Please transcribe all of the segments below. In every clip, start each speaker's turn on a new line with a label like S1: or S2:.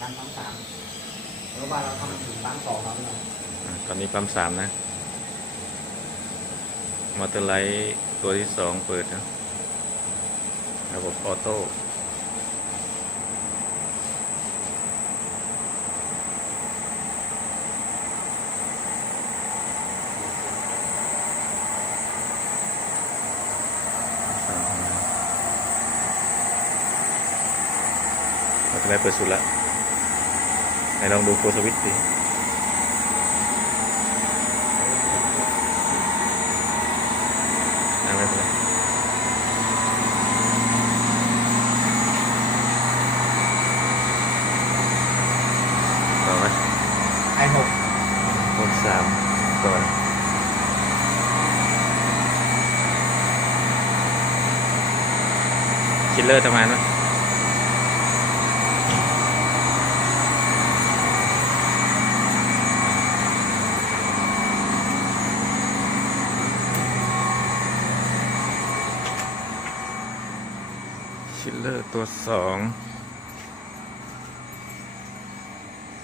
S1: การปั๊มสามแล้วว่าเราทำถึงปั๊มสองแล้วเนี่ย
S2: อะตอนนี้ปั๊มสามนะ มอเตอร์ไลท์ตัวที่สองเปิดนะระบบออโต้ มอเตอร์ไลท์เปิดสุดละ ไหนลองดูโฟสวิตช์ดิอะไม่เป็นไรต่อไหม
S1: ไอหก
S2: หกสามก่อนคิลเลอร์ทำงานไหมคิลเลอร์ ตัวสอง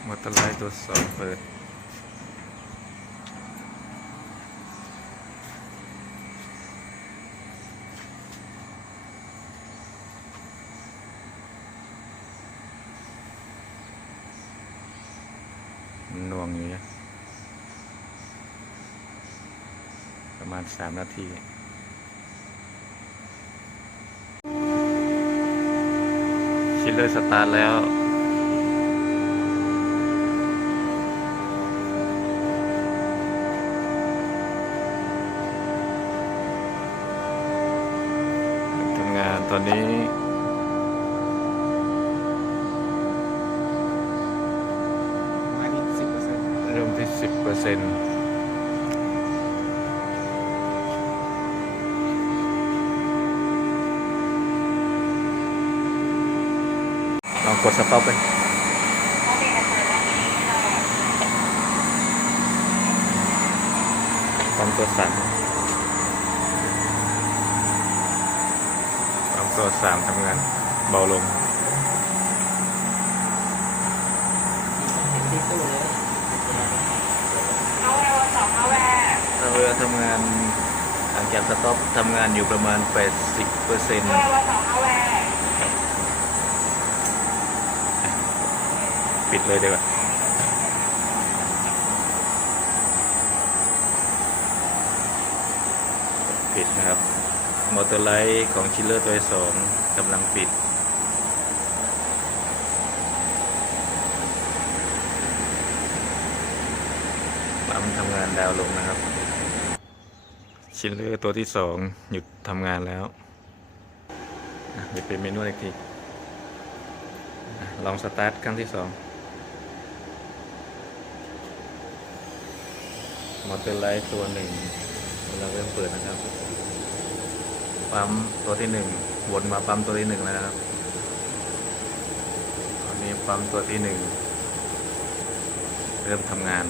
S2: มอเตอร์ไลท์ตัวสองเปิด หน่วงอยู่นะประมาณสามนาที ชิลเลอร์สตาร์ทแล้ว ทำงานตอนนี้
S1: มาดีสิบเปอร์เซ็นต์
S2: เริ่มที่สิบเปอร์เซ็นต์ ลองกดสต็อปไปปั๊มตัวสามปั๊มตัวสามทำงานเบาลง
S1: เห็นที่ตู้เลย
S3: เอาแวร์สองเอาแวร์
S2: เราทำงานหลังจากสต็อปทำงานอยู่ประมาณ 80เปอร์เซ็นต์
S3: เอาแวร์สองเอาแวร์
S2: ปิดเลยดีกว่าปิดนะครับ มอเตอร์ไลท์ของชิลเลอร์ตัวสองกำลังปิด ปั๊มทำงานดาวน์ลงนะครับ ชิลเลอร์ตัวที่สองหยุดทำงานแล้วอะเดี๋ยวเป็นเมนูอีกทีลองสตาร์ทครั้งที่สอง มอเตอร์ไลท์ตัวหนึ่งเราเริ่มเปิดนะครับปั๊มตัวที่หนึ่งวนมาปั๊มตัวที่หนึ่งแล้วนะครับตอนนี้ปั๊มตัวที่หนึ่งเริ่มทำงาน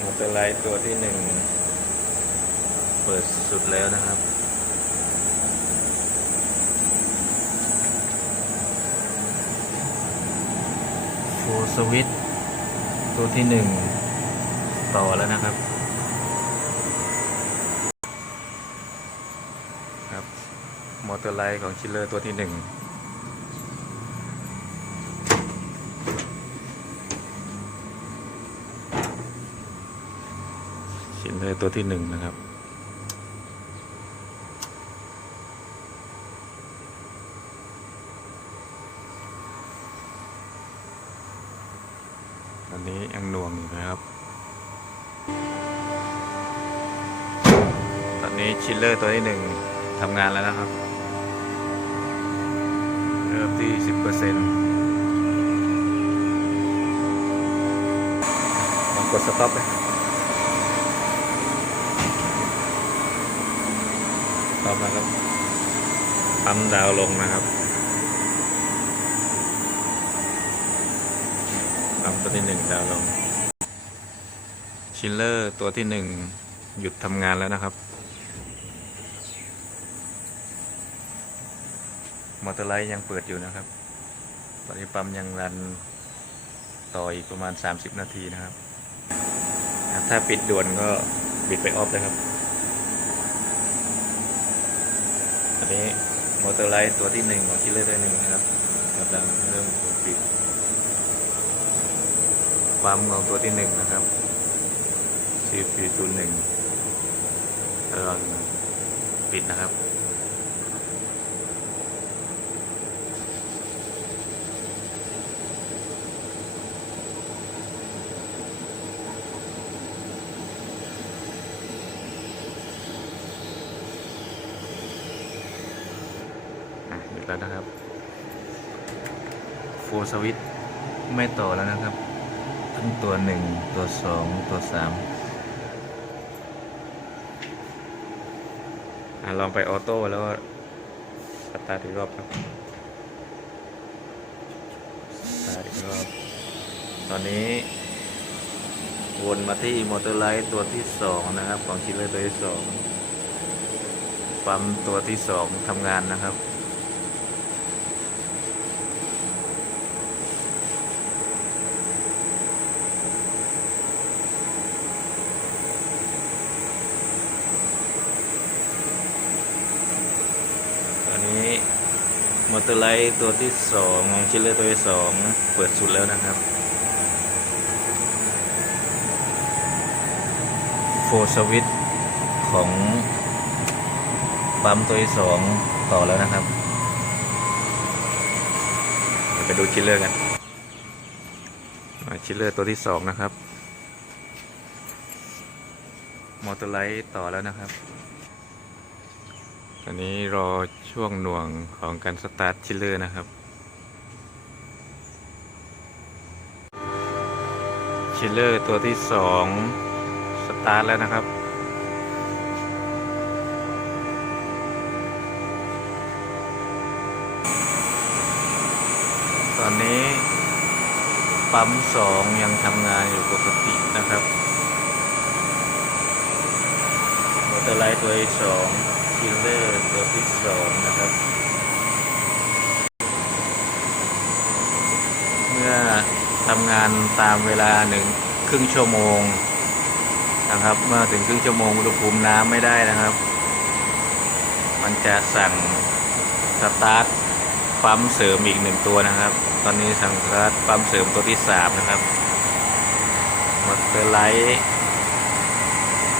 S2: มอเตอร์ไลท์ตัวที่หนึ่งเปิดสุดแล้วนะครับ สวิตตัวที่หนึ่งต่อแล้วนะครับ ครับมอเตอร์ไลท์ของชิลเลอร์ตัวที่หนึ่งชิลเลอร์ตัวที่หนึ่งนะครับ ตอนนี้ยังหน่วงอยู่นะครับ ตอ นี้ชิลเลอร์ตัวที่หนึ่งทำงานแล้วนะครับ เริ่มที่สิบเปอร์เซ็นต์ลองกดสต็อปเลยต็อปนะครับปั๊มดาวลงนะครับปั๊มตัวที่หนึ่งดาวลง ชิลเลอร์ตัวที่หนึ่งหยุดทำงานแล้วนะครับ มอเตอร์ไลท์ยังเปิดอยู่นะครับ ตอนนี้ปั๊มยังรันต่ออีกประมาณ 30 นาทีนะครับ ถ้าปิดด่วนก็บิดไปออฟเลยครับ อันนี้มอเตอร์ไลท์ตัวที่หนึ่งของคิลเลอร์ตัวหนึ่งนะครับกำลังเริ่มปิดปั๊มของตัวที่หนึ่งนะครับซีฟีตัวหนึ่งกำลังปิดนะครับ ดแล้วนะครับโฟสวิตไม่ต่อแล้วนะครับ ทั้งตัวหนึ่งตัวสองตัวสามอะลองไปออโต้แล้วก็สตาร์ทอีกรอบครับสตาร์ทอีกรอบ ตอนนี้ วนมาที่มอเตอร์ไลท์ตัวที่สองนะครับ ของชิลเลอร์ตัวที่สองปั๊มตัวที่สองทำงานนะครับ ตอนนี้ม อเตอร์ไลท์ตัวที่สองของชิลเลอร์ตัวที่สองเปิดสุดแล้วนะครับโฟสวิตของปั๊มตัวที่สองต่อแล้วนะครับไปดูชิลเลอร์กันชิลเลอร์ตัวที่สองนะครับ มอเตอร์ไลท์ต่อแล้วนะครับ อนนี้รอช่วงหน่วงของการสตาร์ทชิลเลอร์นะครับ ชิลเลอร์ตัวที่สองสตาร์ทแล้วนะครับตอนนี้ปั๊มสองยังทำงานอยู่ปกตินะครับมอเตอร์ไลท์ตัวที่สอง คิลเลอร์ตัวที่สองนะครับ เมื่อทำงานตามเวลาหนึ่งครึ่งชั่วโมงนะครับ เมื่อถึงครึ่งชั่วโมงอุณหภูมิน้ำไม่ได้นะครับ มันจะสั่งสตาร์ทปั๊มเสริมอีกหนึ่งตัวนะครับ ตอนนี้สั่งสตาร์ทปั๊มเสริมตัวที่สามนะครับมอเตอร์ไลท์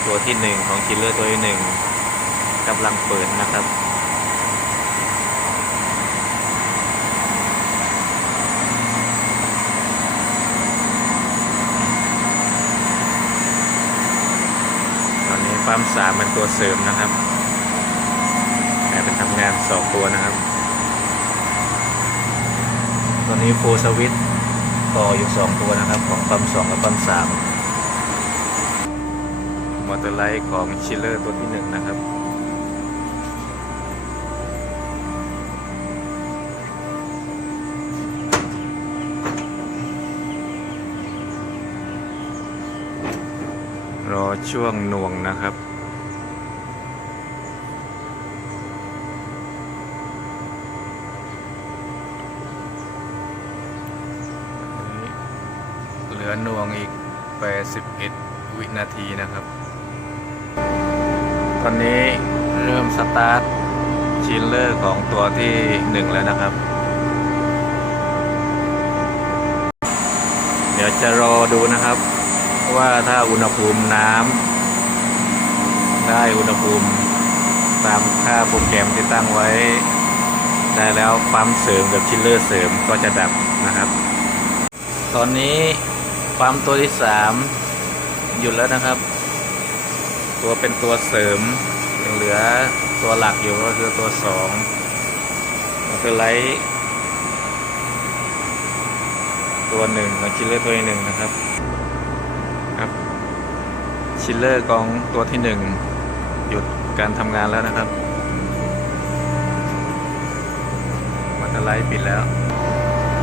S2: ตัวที่หนึ่งของคิลเลอร์ตัวที่หนึ่ง กำลังเปิดนะครับตอนนี้ปั๊มสามเป็นตัวเสริมนะครับ แต่เป็นทำงานสองตัวนะครับตอนนี้โฟสวิตต่ออยู่สองตัวนะครับ ของปั๊มสองกับปั๊มสามมอเตอร์ไลท์ของชิลเลอร์ตัวที่หนึ่งนะครับ รอช่วงหน่วงนะครับเหลือหน่วงอีก 81 วินาทีนะครับ ตอนนี้เริ่มสตาร์ทชิลเลอร์ของตัวที่หนึ่งแล้วนะครับ เดี๋ยวจะรอดูนะครับ ว่าถ้าอุณหภูมิน้ำได้อุณหภูมิตามค่าโปรแกรมที่ตั้งไว้ ได้แล้วปั๊มเสริมกับชิลเลอร์เสริมก็จะดับนะครับ ตอนนี้ปั๊มตัวที่สามหยุดแล้วนะครับ ตัวเป็นตัวเสริมยังเหลือตัวหลักอยู่ก็คือตัวสองมอเตอไลท์ตัวหนึ่งกับชิลเลอร์ตัวหนึ่งนะครับ ชิลเลอร์ของตัวที่หนึ่งหยุดการทำงานแล้วนะครับมอเตอร์ไลท์ปิดแล้ว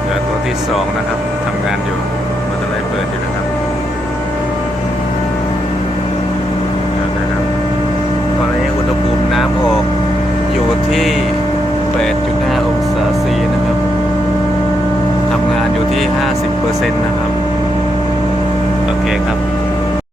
S2: เหลือตัวที่สองนะครับทำงานอยู่มอเตอร์ไลท์เปิดอยู่นะครับนะครับ ตอนนี้อุณหภูมิน้ำออกอยู่ที่ 8.5 องศาซีนะครับทำงานอยู่ที่ 50%นะครับ โอเคครับ